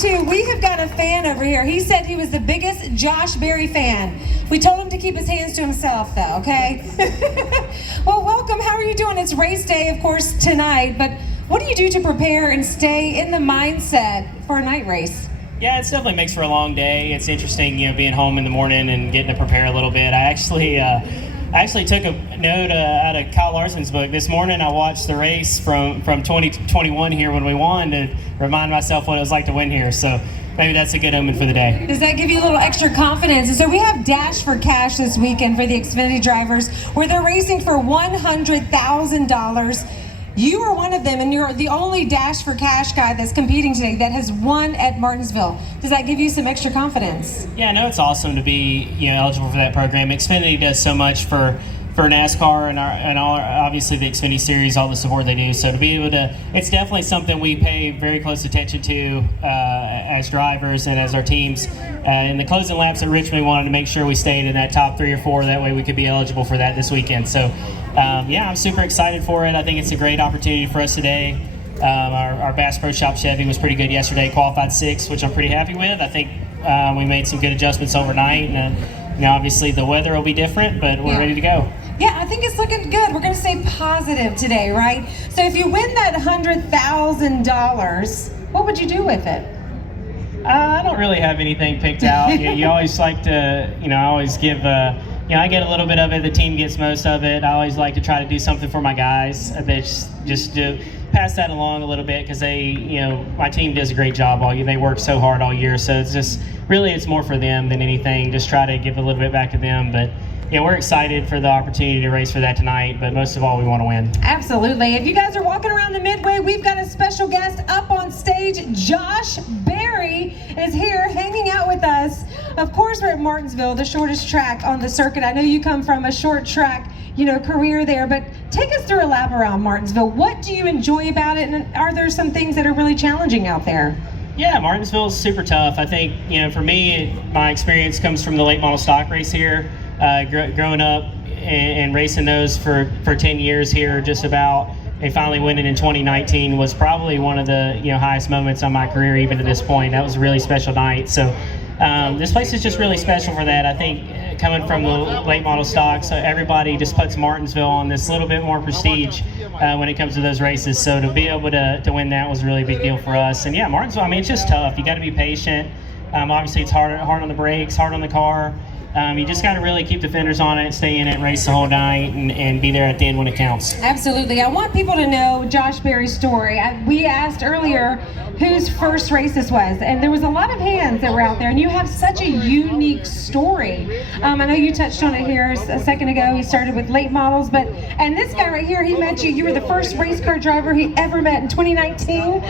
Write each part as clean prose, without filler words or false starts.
too. We have got a fan over here. He said he was the biggest Josh Berry fan. We told him to keep his hands to himself, though, okay? Well, welcome. How are you doing? It's race day, of course, tonight, but what do you do to prepare and stay in the mindset for a night race? Yeah, it definitely makes for a long day. It's interesting, being home in the morning and getting to prepare a little bit. I actually took a note out of Kyle Larson's book. This morning I watched the race from 2021 here when we won to remind myself what it was like to win here. So maybe that's a good omen for the day. Does that give you a little extra confidence? And so we have Dash for Cash this weekend for the Xfinity drivers where they're racing for $100,000. You are one of them, and you're the only Dash for Cash guy that's competing today that has won at Martinsville. Does that give you some extra confidence? Yeah, no, it's awesome to be eligible for that program. Xfinity does so much for NASCAR and obviously the Xfinity Series, all the support they do. So to be able to, it's definitely something we pay very close attention to as drivers and as our teams. In the closing laps at Richmond, we wanted to make sure we stayed in that top 3 or 4. That way we could be eligible for that this weekend. So yeah, I'm super excited for it. I think it's a great opportunity for us today. Our Bass Pro Shop Chevy was pretty good yesterday, qualified 6th, which I'm pretty happy with. I think we made some good adjustments overnight. And obviously the weather will be different, but we're ready to go. Yeah, I think it's looking good. We're going to stay positive today, right? So if you win that $100,000, what would you do with it? I don't really have anything picked out. You always like to, I always give, I get a little bit of it. The team gets most of it. I always like to try to do something for my guys. They just to pass that along a little bit because they, my team does a great job all year. They work so hard all year. So it's just, really it's more for them than anything. Just try to give a little bit back to them. But yeah, we're excited for the opportunity to race for that tonight, but most of all, we want to win. Absolutely. If you guys are walking around the Midway, we've got a special guest up on stage. Josh Berry is here hanging out with us. Of course, we're at Martinsville, the shortest track on the circuit. I know you come from a short track, career there, but take us through a lap around Martinsville. What do you enjoy about it, and are there some things that are really challenging out there? Yeah, Martinsville is super tough. I think, for me, my experience comes from the late model stock race here. Growing up and racing those for 10 years here, just about, and finally winning in 2019 was probably one of the highest moments of my career even to this point. That was a really special night. So this place is just really special for that. I think coming from the late model stock, so everybody just puts Martinsville on this little bit more prestige when it comes to those races. So to be able to win that was a really big deal for us. And yeah, Martinsville, it's just tough. You got to be patient. Obviously it's hard on the brakes, hard on the car. You just got to really keep the fenders on it, stay in it, race the whole night, and be there at the end when it counts. Absolutely. I want people to know Josh Berry's story. We asked earlier whose first race this was, and there was a lot of hands that were out there, and you have such a unique story. I know you touched on it here a second ago. He started with late models, and this guy right here, he met you. You were the first race car driver he ever met in 2019.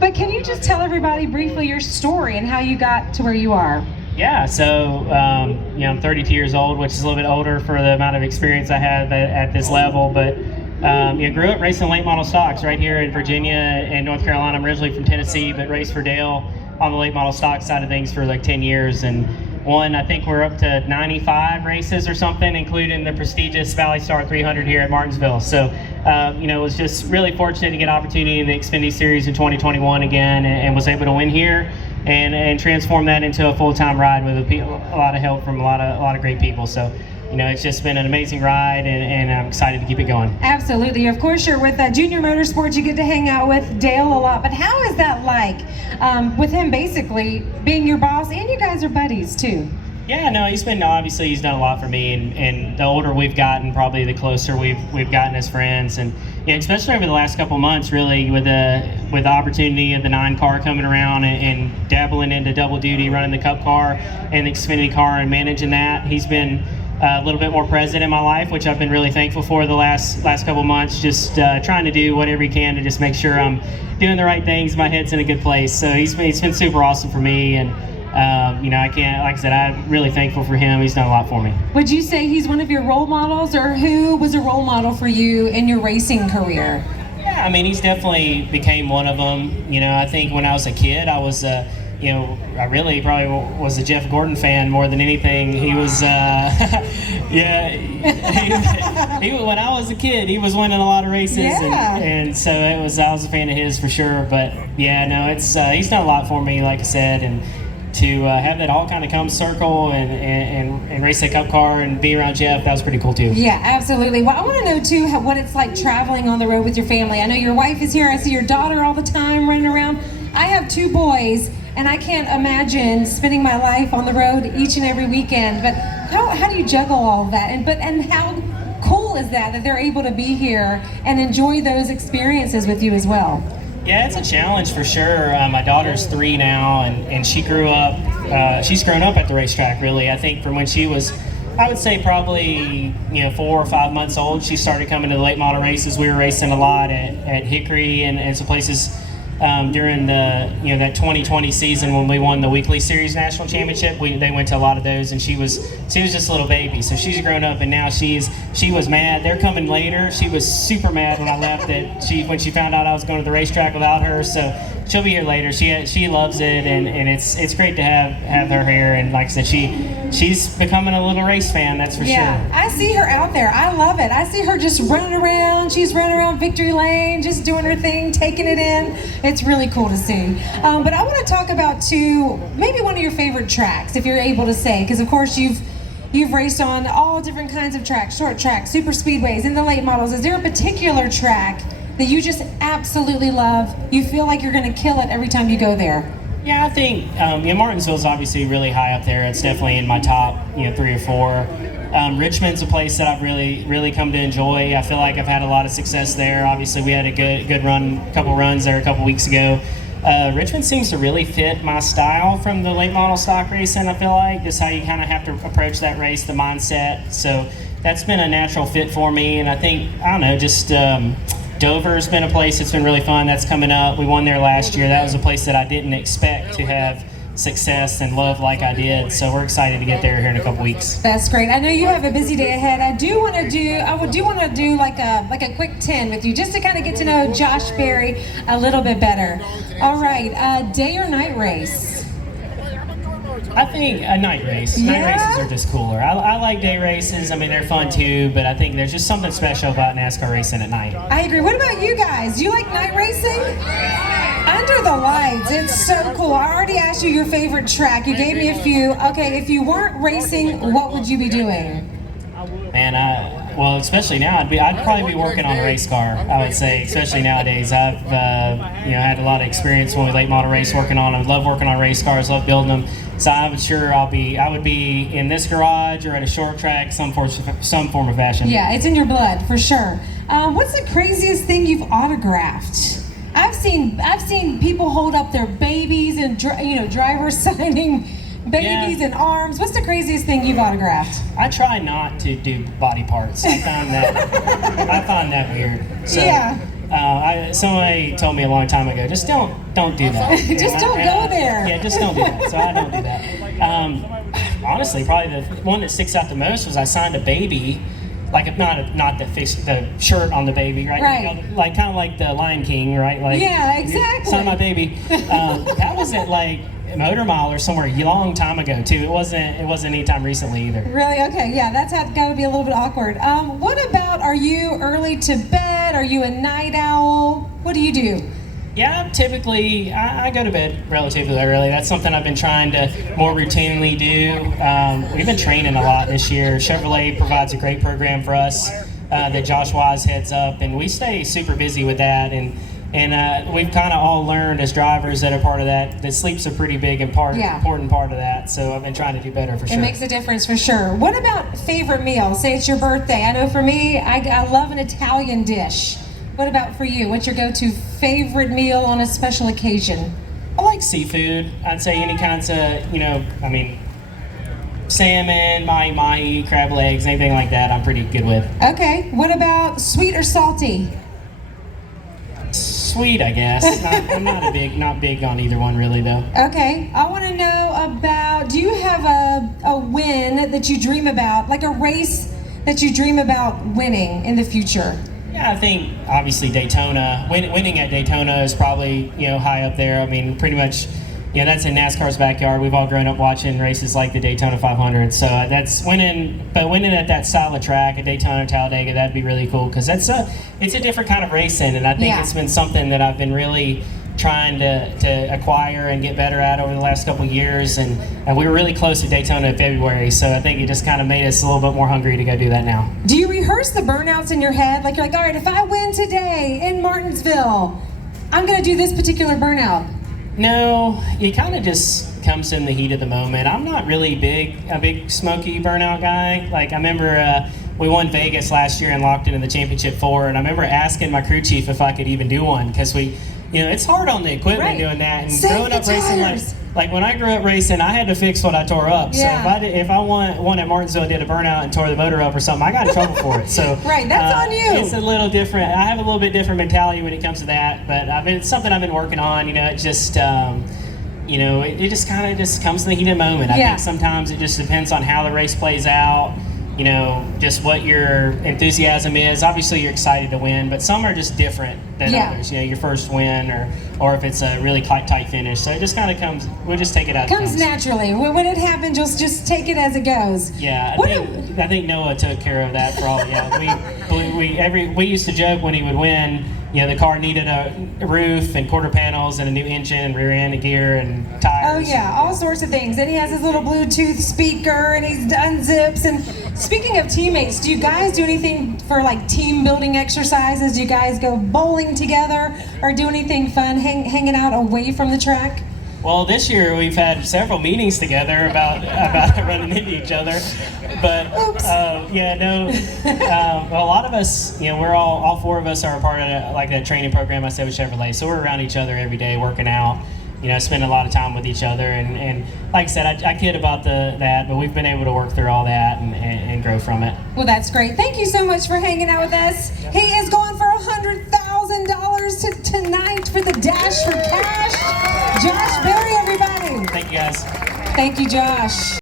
But can you just tell everybody briefly your story and how you got to where you are? Yeah, so I'm 32 years old, which is a little bit older for the amount of experience I have at this level. But grew up racing late model stocks right here in Virginia and North Carolina. I'm originally from Tennessee, but raced for Dale on the late model stock side of things for like 10 years, and won. I think we're up to 95 races or something, including the prestigious Valley Star 300 here at Martinsville. So, was just really fortunate to get an opportunity in the Xfinity Series in 2021 again, and was able to win here. And transform that into a full-time ride with a lot of help from a lot of great people. So, it's just been an amazing ride, and I'm excited to keep it going. Absolutely. Of course, you're with Junior Motorsports. You get to hang out with Dale a lot. But how is that like with him basically being your boss, and you guys are buddies too? Yeah, no, he's done a lot for me, and the older we've gotten, probably the closer we've gotten as friends, and especially over the last couple months, really with the opportunity of the 9 car coming around and dabbling into double duty, running the Cup car and the Xfinity car and managing that. He's been a little bit more present in my life, which I've been really thankful for the last couple months. Just trying to do whatever he can to just make sure I'm doing the right things. My head's in a good place. So he's been super awesome for me, and I can't, like I said, I'm really thankful for him. He's done a lot for me. Would you say he's one of your role models, or who was a role model for you in your racing career? Yeah, he's definitely became one of them. I think when I was a kid, I was I really probably was a Jeff Gordon fan more than anything. He was, yeah, when I was a kid, he was winning a lot of races, and so I was a fan of his for sure. But yeah, no, it's he's done a lot for me, like I said, and to have that all kind of come circle and race a cup car and be around Jeff, that was pretty cool too. Yeah, absolutely. Well, I want to know too what it's like traveling on the road with your family. I know your wife is here. I see your daughter all the time running around. I have 2 boys, and I can't imagine spending my life on the road each and every weekend. But how do you juggle all of that? And how cool is that they're able to be here and enjoy those experiences with you as well? Yeah, it's a challenge for sure. My daughter's 3 now, and she grew up. She's grown up at the racetrack, really. I think from when she was, I would say probably 4 or 5 months old, she started coming to the late model races. We were racing a lot at Hickory and some places during the that 2020 season when we won the weekly series national championship. They went to a lot of those, and she was just a little baby, so she's grown up, and now she was mad. They're coming later. She was super mad when I left when she found out I was going to the racetrack without her. So she'll be here later. She loves it, and it's great to have her here. And like I said, she's becoming a little race fan, that's for sure. Yeah, I see her out there. I love it. I see her just running around. She's running around Victory Lane, just doing her thing, taking it in. It's really cool to see. But I want to talk about maybe one of your favorite tracks, if you're able to say, because of course you've raced on all different kinds of tracks, short tracks, super speedways, and the late models. Is there a particular track that you just absolutely love? You feel like you're going to kill it every time you go there? Yeah, I think Martinsville's obviously really high up there. It's definitely in my top 3 or 4. Richmond's a place that I've really come to enjoy. I feel like I've had a lot of success there. Obviously, we had a good couple runs there a couple weeks ago. Richmond seems to really fit my style from the late model stock racing. I feel like just how you kind of have to approach that race, the mindset. So that's been a natural fit for me. And I think just Dover's been a place that's been really fun. That's coming up. We won there last year. That was a place that I didn't expect to have success and love like I did. So we're excited to get there here in a couple weeks. That's great. I know you have a busy day ahead. I do want to do like a quick 10 with you, just to kind of get to know Josh Berry a little bit better. All right, day or night race? I think a night race. Yeah? Night races are just cooler. I like day races. I mean, they're fun too, but I think there's just something special about NASCAR racing at night. I agree. What about you guys? Do you like night racing? Under the lights, it's so cool. I already asked you your favorite track. You gave me a few. Okay, if you weren't racing, what would you be doing? Man, well, especially now, I'd probably be working on a race car. I would say, especially nowadays. I've had a lot of experience when we late model race working on them. Love working on race cars. Love building them. So I'm sure I would be in this garage or at a short track, some form of fashion. Yeah, it's in your blood for sure. What's the craziest thing you've autographed? I've seen people hold up their babies and drivers signing babies and arms. What's the craziest thing you've autographed? I try not to do body parts. I find that weird. So, yeah. Somebody told me a long time ago, just don't do that. Just don't go there. Yeah, just don't do that. So I don't do that. Honestly, probably the one that sticks out the most was I signed a baby. Like not the shirt on the baby, right? Right. Like kind of like the Lion King, right? Like yeah, exactly. Son of my baby. That was at like Motor Mile or somewhere a long time ago too. It wasn't anytime recently either. Really? Okay. Yeah, that's got to be a little bit awkward. What about? Are you early to bed? Are you a night owl? What do you do? Yeah, typically I go to bed relatively early. That's something I've been trying to more routinely do. We've been training a lot this year. Chevrolet provides a great program for us that Josh Wise heads up, and we stay super busy with that. And we've kind of all learned as drivers that are part of that sleep's a pretty big important part of that. So I've been trying to do better for sure. It makes a difference for sure. What about favorite meal? Say it's your birthday. I know for me, I love an Italian dish. What about for you? What's your go-to favorite meal on a special occasion? I like seafood. I'd say any kinds of, salmon, mahi-mahi, crab legs, anything like that I'm pretty good with. Okay. What about sweet or salty? Sweet, I guess. I'm not big on either one really though. Okay. I want to know about, do you have a win that you dream about, like a race that you dream about winning in the future? Yeah, I think obviously Daytona, winning at Daytona is probably high up there. I mean, pretty much that's in NASCAR's backyard. We've all grown up watching races like the Daytona 500. So that's winning at that style of track, at Daytona, Talladega, that'd be really cool because it's a different kind of racing, and I think it's been something that I've been really trying to acquire and get better at over the last couple of years, and we were really close to Daytona in February, so I think it just kind of made us a little bit more hungry to go do that now. Do you rehearse the burnouts in your head? Like, you're like, all right, if I win today in Martinsville, I'm gonna do this particular burnout. No, it kind of just comes in the heat of the moment. I'm not really a big smoky burnout guy. Like, I remember we won Vegas last year and locked into the championship 4, and I remember asking my crew chief if I could even do one, because it's hard on the equipment doing that. And Save growing up the racing, tires. like when I grew up racing, I had to fix what I tore up. Yeah. So if I won at Martinsville, did a burnout and tore the motor up or something, I got in trouble for it. So Right, that's on you. It's a little different. I have a little bit different mentality when it comes to that, but it's something I've been working on. It just it just kind of just comes in the heat of the moment. I think sometimes it just depends on how the race plays out. Just what your enthusiasm is. Obviously, you're excited to win, but some are just different than others. Your first win, or if it's a really tight finish. So it just kind of comes. We'll just take it out. Comes naturally. When it happens, just take it as it goes. Yeah, I think Noah took care of that for all. We used to joke when he would win. The car needed a roof and quarter panels and a new engine and rear end gear and tires. Oh yeah, all sorts of things. And he has his little Bluetooth speaker and he's unzips. And speaking of teammates, do you guys do anything for like team building exercises? Do you guys go bowling together or do anything fun hanging out away from the track? Well, this year we've had several meetings together about running into each other, but a lot of us, we're all 4 of us are a part of that training program I said with Chevrolet, so we're around each other every day working out, spending a lot of time with each other, and like I said, I kid about that, but we've been able to work through all that and grow from it. Well, that's great. Thank you so much for hanging out with us. He is going for $100,000 tonight for the Dash for Cash. Josh Berry, everybody. Thank you, guys. Thank you, Josh.